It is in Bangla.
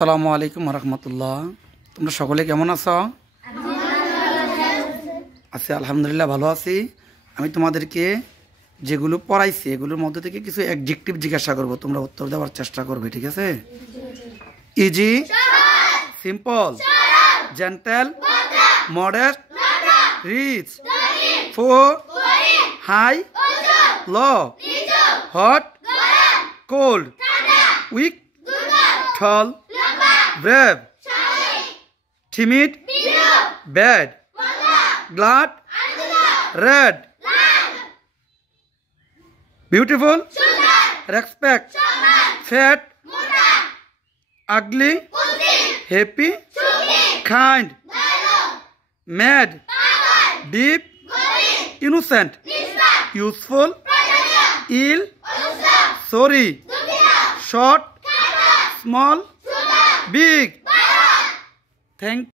আসসালামু আলাইকুম রহমতুল্লাহ। তোমরা সকলে কেমন আছো? আছি আলহামদুলিল্লাহ, ভালো আছি। আমি তোমাদেরকে যেগুলো পড়াইছি এগুলোর মধ্যে থেকে কিছু অ্যাডজেক্টিভ জিজ্ঞাসা করবো, তোমরা উত্তর দেওয়ার চেষ্টা করবে, ঠিক আছে? Easy, simple, gentle, modest, rich, poor, high, low, hot, cold, weak, tall, brave, timid, bad, glad, red, beautiful, respect, fat, ugly, happy, kind, mad, deep, innocent, useful, ill, sorry, short, small, big. Thank